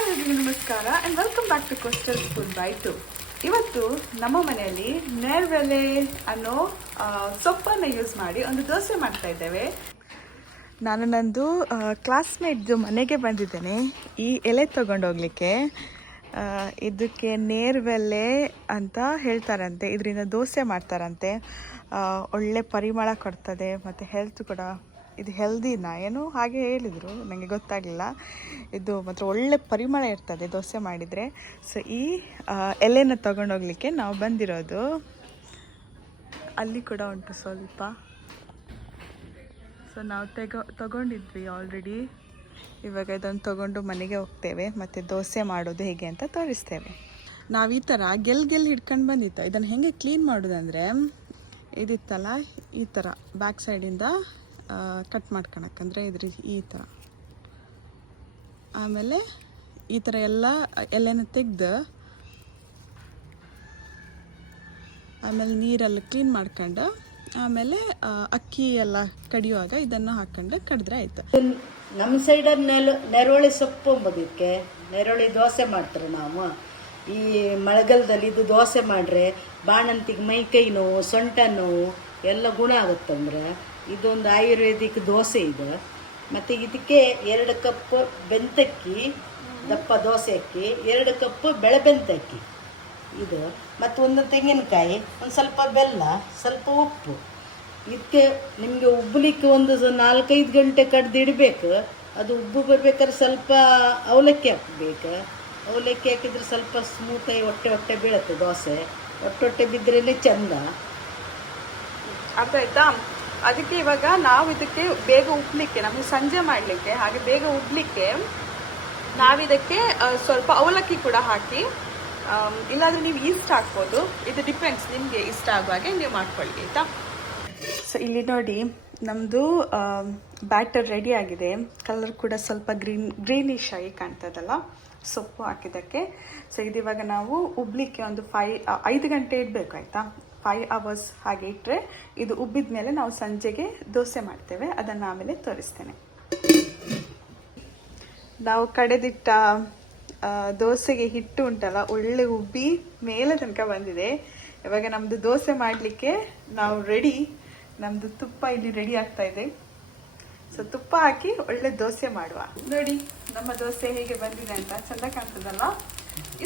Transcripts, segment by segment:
Hi ಎಲ್ರಿಗೂ ನಮಸ್ಕಾರ and welcome back to Coastal Spoon by 2. ಇವತ್ತು ನಮ್ಮ ಮನೆಯಲ್ಲಿ ನೇರ್ವೆಲೆ ಅನ್ನೋ ಸೊಪ್ಪನ್ನು ಯೂಸ್ ಮಾಡಿ ಒಂದು ದೋಸೆ ಮಾಡ್ತಾ ಇದ್ದೇವೆ. ನಾನು ನಂದು ಕ್ಲಾಸ್ಮೇಟ್ದು ಮನೆಗೆ ಬಂದಿದ್ದೇನೆ ಈ ಎಲೆ ತೊಗೊಂಡೋಗ್ಲಿಕ್ಕೆ. ಇದಕ್ಕೆ ನೇರ್ವೆಲೆ ಅಂತ ಹೇಳ್ತಾರಂತೆ. ಇದರಿಂದ ದೋಸೆ ಮಾಡ್ತಾರಂತೆ. ಒಳ್ಳೆ ಪರಿಮಳ ಕೊಡ್ತದೆ ಮತ್ತು ಹೆಲ್ತ್ ಕೂಡ. ಇದು ಹೆಲ್ದಿನ ಏನು ಹಾಗೆ ಹೇಳಿದರು, ನನಗೆ ಗೊತ್ತಾಗಲಿಲ್ಲ. ಇದು ಮಾತ್ರ ಒಳ್ಳೆ ಪರಿಮಳ ಇರ್ತದೆ ದೋಸೆ ಮಾಡಿದರೆ. ಸೊ ಈ ಎಲೆನ ತೊಗೊಂಡೋಗ್ಲಿಕ್ಕೆ ನಾವು ಬಂದಿರೋದು. ಅಲ್ಲಿ ಕೂಡ ಉಂಟು ಸ್ವಲ್ಪ. ಸೊ ನಾವು ತಗೊಂಡಿದ್ವಿ ಆಲ್ರೆಡಿ. ಇವಾಗ ಇದನ್ನು ತೊಗೊಂಡು ಮನೆಗೆ ಹೋಗ್ತೇವೆ ಮತ್ತು ದೋಸೆ ಮಾಡೋದು ಹೇಗೆ ಅಂತ ತೋರಿಸ್ತೇವೆ. ನಾವು ಈ ಥರ ಗೆಲ್ ಹಿಡ್ಕೊಂಡು ಬಂದಿತ್ತು. ಇದನ್ನು ಹೇಗೆ ಕ್ಲೀನ್ ಮಾಡೋದಂದರೆ, ಇದಿತ್ತಲ್ಲ ಈ ಥರ ಬ್ಯಾಕ್ ಸೈಡಿಂದ ಕಟ್ ಮಾಡ್ಕೊಳಕ್ಕಂದ್ರೆ ಇದ್ರ ಈ ಥರ, ಆಮೇಲೆ ಈ ಥರ ಎಲ್ಲ ಎಲೆನ ತೆಗೆದು ಆಮೇಲೆ ನೀರೆಲ್ಲ ಕ್ಲೀನ್ ಮಾಡ್ಕೊಂಡು ಆಮೇಲೆ ಅಕ್ಕಿ ಎಲ್ಲ ಕಡಿಯುವಾಗ ಇದನ್ನು ಹಾಕೊಂಡು ಕಡಿದ್ರೆ ಆಯ್ತು. ನಮ್ಮ ಸೈಡಲ್ಲಿ ನೆರವಳಿ ಸೊಪ್ಪು ಅಂಬೋದಕ್ಕೆ ನೆರವಳಿ ದೋಸೆ ಮಾಡ್ತಾರೆ ನಾವು. ಈ ಮಳೆಗಾಲದಲ್ಲಿ ಇದು ದೋಸೆ ಮಾಡ್ರೆ ಬಾಣಂತಿಗೆ ಮೈಕೈ ನೋವು, ಸೊಂಟ ನೋವು ಎಲ್ಲ ಗುಣ ಆಗುತ್ತಂದ್ರೆ ಇದೊಂದು ಆಯುರ್ವೇದಿಕ್ ದೋಸೆ ಇದು. ಮತ್ತು ಇದಕ್ಕೆ 2 ಕಪ್ ಬೆಂತಕ್ಕಿ, ದಪ್ಪ ದೋಸೆ ಅಕ್ಕಿ, 2 ಕಪ್ ಬೆಳೆಬೆಂತಕ್ಕಿ ಇದು, ಮತ್ತು ಒಂದು ತೆಂಗಿನಕಾಯಿ, ಒಂದು ಸ್ವಲ್ಪ ಬೆಲ್ಲ, ಸ್ವಲ್ಪ ಉಪ್ಪು. ಇದಕ್ಕೆ ನಿಮಗೆ ಉಬ್ಬಲಿಕ್ಕೆ ಒಂದು 4-5 ಗಂಟೆ ಕಡ್ದಿಡಬೇಕು. ಅದು ಉಬ್ಬು ಬರ್ಬೇಕಾದ್ರೆ ಸ್ವಲ್ಪ ಅವಲಕ್ಕಿ ಹಾಕಬೇಕು. ಅವಲಕ್ಕಿ ಹಾಕಿದ್ರೆ ಸ್ವಲ್ಪ ಸ್ಮೂತಾಗಿ ಹೊಟ್ಟೆ ಬೀಳುತ್ತೆ ದೋಸೆ. ಹೊಟ್ಟೆ ಬಿದ್ದರೇ ಚೆಂದ. ಅರ್ಥ ಆಯ್ತಾ? ಅದಕ್ಕೆ ಇವಾಗ ನಾವು ಇದಕ್ಕೆ ಬೇಗ ಉಬ್ಲಿಕ್ಕೆ, ನಮಗೆ ಸಂಜೆ ಮಾಡಲಿಕ್ಕೆ ಹಾಗೆ ಬೇಗ ಉಬ್ಲಿಕ್ಕೆ ನಾವಿದಕ್ಕೆ ಸ್ವಲ್ಪ ಅವಲಕ್ಕಿ ಕೂಡ ಹಾಕಿ, ಇಲ್ಲಾಂದರೆ ನೀವು ಈಸ್ಟ್ ಹಾಕ್ಬೋದು. ಇದು ಡಿಪೆಂಡ್ಸ್, ನಿಮಗೆ ಇಷ್ಟ ಆಗುವಾಗೆ ನೀವು ಮಾಡ್ಕೊಳ್ಳಿ ಆಯಿತಾ. ಸೊ ಇಲ್ಲಿ ನೋಡಿ, ನಮ್ಮದು ಬ್ಯಾಟರ್ ರೆಡಿ ಆಗಿದೆ. ಕಲರ್ ಕೂಡ ಸ್ವಲ್ಪ ಗ್ರೀನಿಶ್ ಆಗಿ ಕಾಣ್ತದಲ್ಲ ಸೊಪ್ಪು ಹಾಕಿದ್ದಕ್ಕೆ. ಸೊ ಇದಿವಾಗ ನಾವು ಉಬ್ಲಿಕ್ಕೆ ಒಂದು 5 ಗಂಟೆ ಇಡಬೇಕು ಆಯಿತಾ. 5 hours ಹಾಗೆ ಇಟ್ಟರೆ ಇದು ಉಬ್ಬಿದ ಮೇಲೆ ನಾವು ಸಂಜೆಗೆ ದೋಸೆ ಮಾಡ್ತೇವೆ. ಅದನ್ನು ಆಮೇಲೆ ತೋರಿಸ್ತೇನೆ. ನಾವು ಕಡೆದಿಟ್ಟ ದೋಸೆಗೆ ಹಿಟ್ಟು ಉಂಟಲ್ಲ, ಒಳ್ಳೆ ಉಬ್ಬಿ ಮೇಲೆ ತನಕ ಬಂದಿದೆ. ಇವಾಗ ನಮ್ಮದು ದೋಸೆ ಮಾಡಲಿಕ್ಕೆ ನಾವು ರೆಡಿ. ನಮ್ಮದು ತುಪ್ಪ ಇಲ್ಲಿ ರೆಡಿ ಆಗ್ತಾ ಇದೆ. ಸೊ ತುಪ್ಪ ಹಾಕಿ ಒಳ್ಳೆ ದೋಸೆ ಮಾಡುವ. ನೋಡಿ ನಮ್ಮ ದೋಸೆ ಹೇಗೆ ಬಂದಿದೆ ಅಂತ, ಚೆಂದ ಕಾಣ್ತದಲ್ಲ.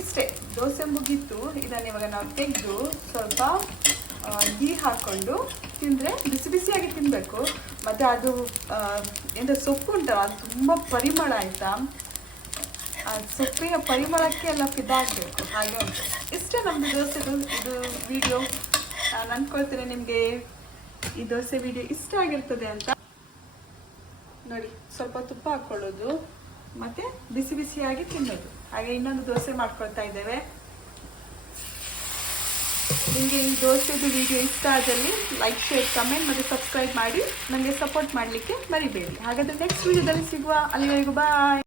ಇಷ್ಟೇ, ದೋಸೆ ಮುಗೀತು. ಇದನ್ನು ಇವಾಗ ನಾವು ತೆಗೆದು ಸ್ವಲ್ಪ ಘೀ ಹಾಕ್ಕೊಂಡು ತಿಂದರೆ ಬಿಸಿ ಬಿಸಿಯಾಗಿ ತಿನ್ನಬೇಕು. ಮತ್ತು ಅದು ಎಂತ ಸೊಪ್ಪು ಉಂಟಲ್ಲ, ಅದು ತುಂಬ ಪರಿಮಳ ಆಯಿತಾ. ಸೊಪ್ಪಿನ ಪರಿಮಳಕ್ಕೆ ಎಲ್ಲ ಫಿದಾಗಬೇಕು, ಹಾಗೆ ಉಂಟು. ಇಷ್ಟೇ ನಮ್ಮದು ದೋಸೆದು ಇದು ವಿಡಿಯೋ. ನಾನು ಅಂದ್ಕೊಳ್ತೇನೆ ನಿಮಗೆ ಈ ದೋಸೆ ವಿಡಿಯೋ ಇಷ್ಟ ಆಗಿರ್ತದೆ ಅಂತ. ನೋಡಿ, ಸ್ವಲ್ಪ ತುಪ್ಪ ಹಾಕ್ಕೊಳ್ಳೋದು ಮತ್ತು ಬಿಸಿ ಬಿಸಿಯಾಗಿ ತಿನ್ನೋದು. ಹಾಗೆ ಇನ್ನೊಂದು ದೋಸೆ ಮಾಡ್ಕೊಳ್ತಾ ಇದ್ದೇವೆ. ನಿಮಗೆ ಈ ದೋಸೆದು ವಿಡಿಯೋ ಇಷ್ಟ ಆದಲ್ಲಿ ಲೈಕ್, ಶೇರ್, ಕಮೆಂಟ್ ಮತ್ತು ಸಬ್ಸ್ಕ್ರೈಬ್ ಮಾಡಿ ನನಗೆ ಸಪೋರ್ಟ್ ಮಾಡಲಿಕ್ಕೆ ಮರಿಬೇಡಿ. ಹಾಗಾದರೆ ನೆಕ್ಸ್ಟ್ ವಿಡಿಯೋದಲ್ಲಿ ಸಿಗುವ. ಅಲ್ಲಿವರೆಗೂ ಬಾಯ್.